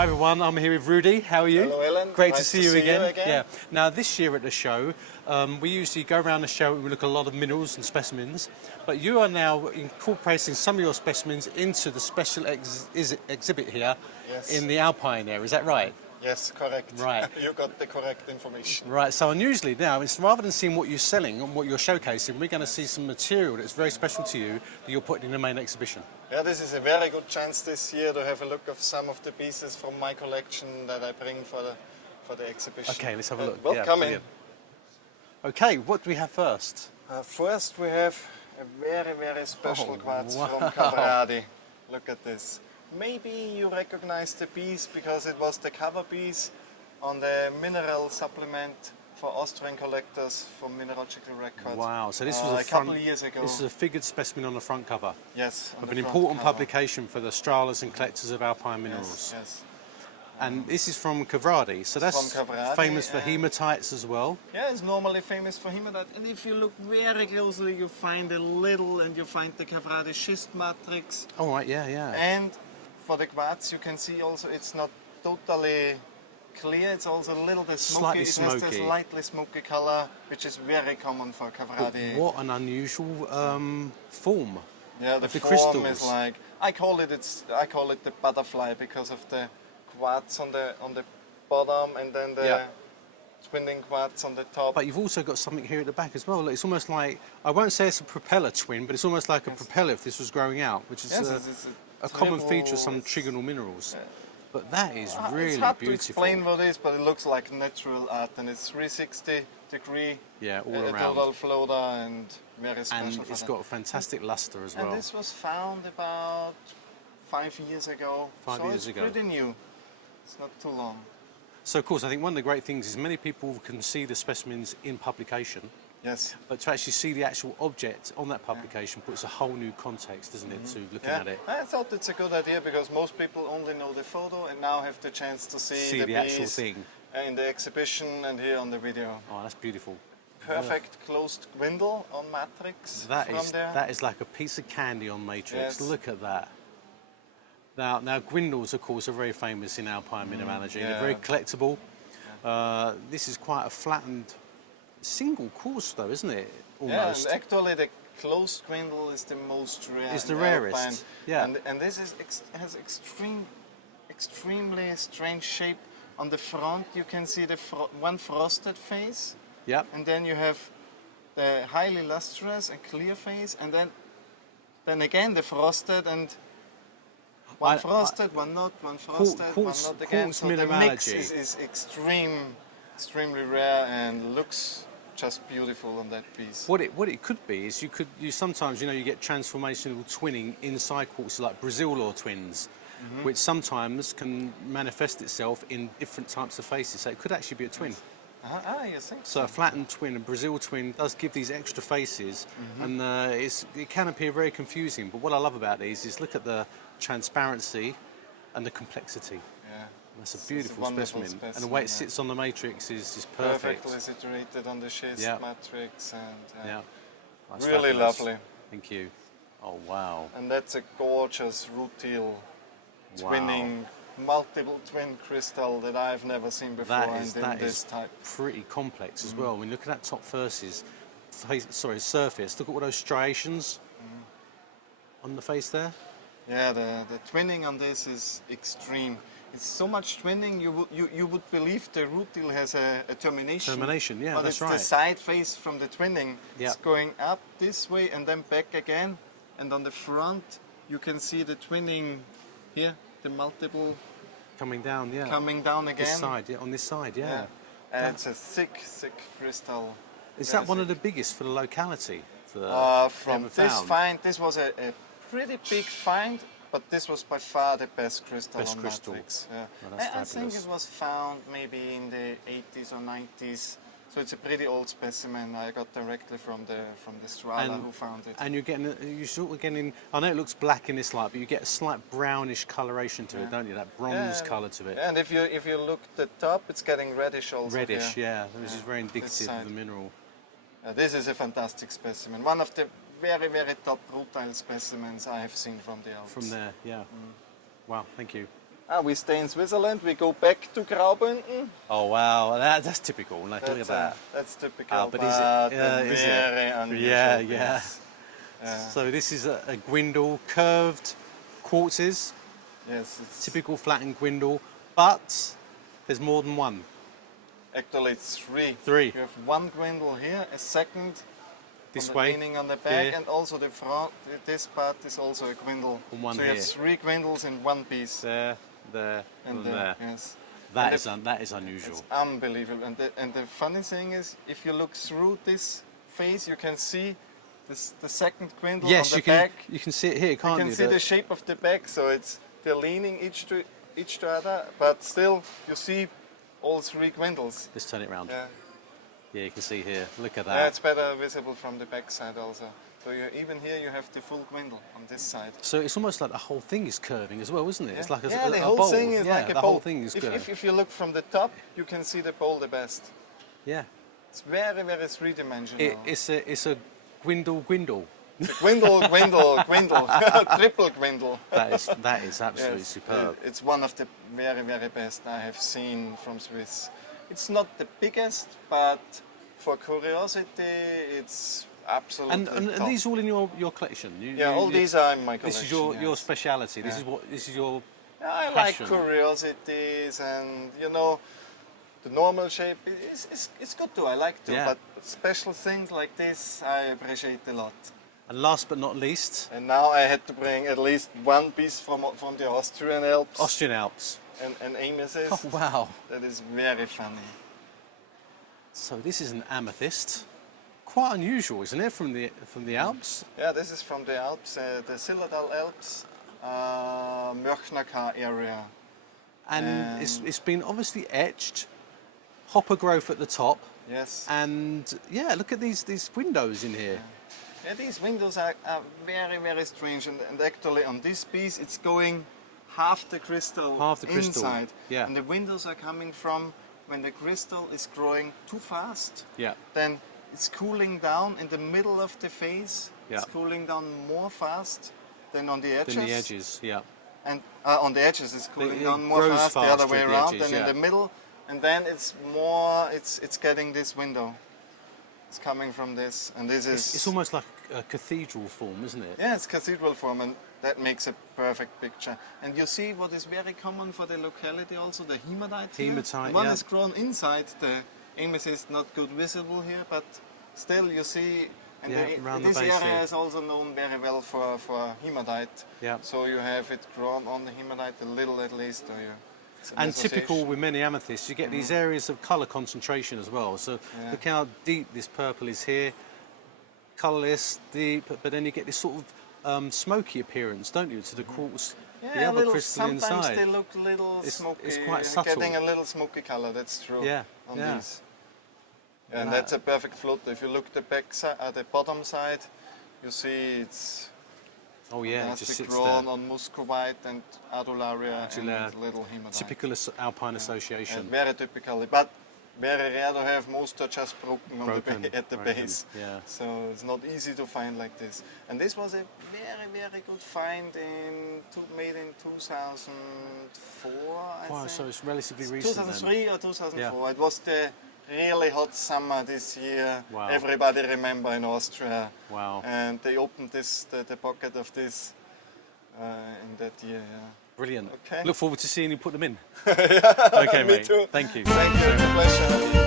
Hi everyone, I'm here with Rudy. How are you? Hello, Ellen. Great Nice to see you again. again. Yeah. Now this year at the show, we usually go around the show and we look at a lot of minerals and specimens, but you are now incorporating some of your specimens into the special exhibit here Yes. in the Alpine area. Is that right? Yes, correct. Right. You got the correct information. Right. So unusually now, it's rather than seeing what you're selling and what you're showcasing, we're going to see some material that's very special to you that you're putting in the main exhibition. Yeah, this is a very good chance this year to have a look of some of the pieces from my collection that I bring for the exhibition. Okay, let's have a look. Welcome in. Okay, what do we have first? First we have a very special quartz wow. from Cavradi. Look at this. Maybe you recognize the piece because it was the cover piece on the mineral supplement for Austrian collectors from Mineralogical Records. Wow, so this was a couple of years ago. This is a figured specimen on the front cover. Yes, on of the an front important cover. publication for the Stralers and collectors of Alpine Minerals. Yes. And this is from Cavradi, so that's From Cavradi, famous for hematites as well. Yeah, it's normally famous for hematite. And if you look very closely, you find a little, and you find the Cavradi schist matrix. All right, yeah. And for the quartz, you can see also it's not totally clear. It's also a little bit smoky. Slightly It has this smoky. slightly smoky color, which is very common for Cavradi. What an unusual form. Yeah, the of the form crystals. is like I call it the butterfly because of the quartz on the bottom and then the twinning quartz on the top. But you've also got something here at the back as well. Look, it's almost like, I won't say it's a propeller twin, but it's almost like a propeller if this was growing out, which is it's a common triple- feature of some trigonal minerals. Yeah. But that is really it's hard beautiful. to explain what it is, but it looks like natural art, and it's 360-degree Yeah, all around. total floater and very special. And for it's that. got a fantastic luster as And well. this was found about 5 years ago. 5 years ago. So it's pretty new. It's not too long. So of course, I think one of the great things is many people can see the specimens in publication, Yes. but to actually see the actual object on that publication puts a whole new context, doesn't it, to looking at it. I thought it's a good idea because most people only know the photo and now have the chance to see The actual piece thing. in the exhibition and here on the video. Oh, that's beautiful. Perfect closed gwindle on matrix That from is there. that is like a piece of candy on matrix. Yes. Look at that. Now gwindles, of course, are very famous in Alpine mineralogy. They're very collectible. This is quite a flattened single course, though, isn't it? Almost. Yeah, and actually the closed gwindle is the most rare. It's in the rarest, Alpine. yeah. And this is has extremely strange shape. On the front, you can see the one frosted face, Yep. and then you have the highly lustrous and clear face, and then again the frosted and one frosted, one not, one frosted, one not again. Quartz So the mix mineralogy. is extremely rare and looks just beautiful on that piece. What it could be is you sometimes you get transformational twinning inside quartz like Brazil law twins, which sometimes can manifest itself in different types of faces. So it could actually be a twin. You think So a flattened twin, a Brazil twin, does give these extra faces, and it can appear very confusing. But what I love about these is look at the transparency and the complexity. Yeah. That's It's a beautiful wonderful specimen. And the way it specimen, sits on the matrix is perfect. Perfectly situated on the schist Yeah. matrix and Yeah. That's really fabulous. lovely. Thank you. Oh, wow. And that's a gorgeous rutile twinning, multiple twin crystal that I've never seen before That this is type. pretty complex as well. When you look at that top surface, look at all those striations on the face there. Yeah, the twinning on this is extreme. It's so much twinning you would believe the rutile has a termination. Termination, yeah, but that's it's right. the side face from the twinning. Yeah. It's going up this way and then back again. And on the front, you can see the twinning here, the multiple Coming down, yeah. coming down again. This side, yeah, on this side, yeah. And it's a thick crystal. Is Very that one of thick. the biggest for the locality? From ever this found? find, this was a pretty big find, but this was by far the best crystal Best on crystal. matrix. Yeah. Well, that's I think fabulous. it was found maybe in the 80s or 90s. So it's a pretty old specimen. I got directly from the Strala who found it. And you're sort of getting, I know it looks black in this light, but you get a slight brownish coloration to it, don't you? That bronze colour to it. And if you look at the top, it's getting reddish also. Reddish, here. yeah. Which is very indicative side. of the mineral. This is a fantastic specimen. One of the very top rutile specimens I have seen from the Alps. From there, yeah. Wow, thank you. We stay in Switzerland, we go back to Graubünden. Oh wow, that's typical. Like, look at that. That's typical, But is it? Is very it? unusual. Yeah. piece. So this is a gwindle, curved quartzes, Yes, it's typical flattened gwindle, but there's more than one. actually it's three. Three. You have one gwindle here, a second This on way, the leaning on the back, here. And also the front. This part is also a gwindle. And one so you here. have three gwindles in one piece. There, and there. Yes. That And is unusual. It's unbelievable. And the funny thing is, if you look through this face, you can see the second gwindle Yes, on you the can. back. You can see it here, can't You you? can see the shape of the back, so they're leaning each to other, but still you see all three gwindles. Let's turn it round. Yeah. Yeah, you can see here. Look at Yeah, that. it's better visible from the back side also. So even here you have the full gwindle on this side. So it's almost like the whole thing is curving as well, isn't it? It's like a the a whole bowl. thing is yeah, like a the bowl. whole thing is curved. If you look from the top, you can see the bowl the best. Yeah. It's very, very three-dimensional. It's a gwindle. It's a gwindle, triple gwindle. That is absolutely Yes, superb. It's one of the very, very best I have seen from Swiss. It's not the biggest, but for curiosity, it's absolutely And top. these all in your collection? All these are in my collection. This is your yes. speciality. Yeah. This is your I passion. like curiosities, and the normal shape is good too. I like to, Yeah. but special things like this I appreciate a lot. And last but not least, And now I had to bring at least one piece from the Austrian Alps. Austrian Alps. And Amethyst. Oh wow! That is very funny. So this is an amethyst. Quite unusual, isn't it, from the Alps? Yeah, this is from the Alps, the Zillertal Alps, Mörchnerkar area. And it's been obviously etched, hopper growth at the top, Yes. and yeah, look at these windows in here. Yeah, these windows are very, very strange, and actually on this piece it's going half the crystal inside. Yeah. And the windows are coming from when the crystal is growing too fast. Yeah. Then it's cooling down in the middle of the face. Yeah. It's cooling down more fast than on the edges. Then the edges, yeah. And on the edges it's cooling It down more grows fast, the other fast way with the around, edges, than yeah. in the middle. And then it's more, it's getting this window. It's coming from this, and this is... It's almost like a cathedral form, isn't it? Yeah, it's cathedral form, and that makes a perfect picture. And you see what is very common for the locality also, the hematite here. Hematite, One yeah. is grown inside the amethyst, not good visible here, but still you see... And Yeah, around the this base area here. is also known very well for hematite. Yeah. So you have it grown on the hematite a little at least. Or it's an And typical association. with many amethysts, you get these areas of colour concentration as well. So Yeah. look how deep this purple is here, colourless, deep, but then you get this sort of smoky appearance, don't you, to the quartz, Yeah, the a other little, crystal sometimes inside. they look a little It's- smoky. it's quite You're subtle. Getting a little smoky color, that's true. Yeah, On yeah. these. Yeah, and that's a perfect float. If you look at the back side, at the bottom side, you see it's Oh yeah, it just sits grown there. on muscovite and adularia Adular, and little hematite. Typical alpine association. And very typically, but very rare to have. Most are just broken, Broken, at the broken, base. yeah. So it's not easy to find like this. And this was a very, very good find made in 2004, I Wow, think. so it's relatively recent then. 2003 or 2004. Yeah. It was the really hot summer this year. Wow. Everybody remember in Austria. Wow. And they opened the pocket of this in that year. Yeah. Brilliant. Okay. Look forward to seeing you put them in. Okay, Me mate. too. Thank you. Thank you. It's a pleasure.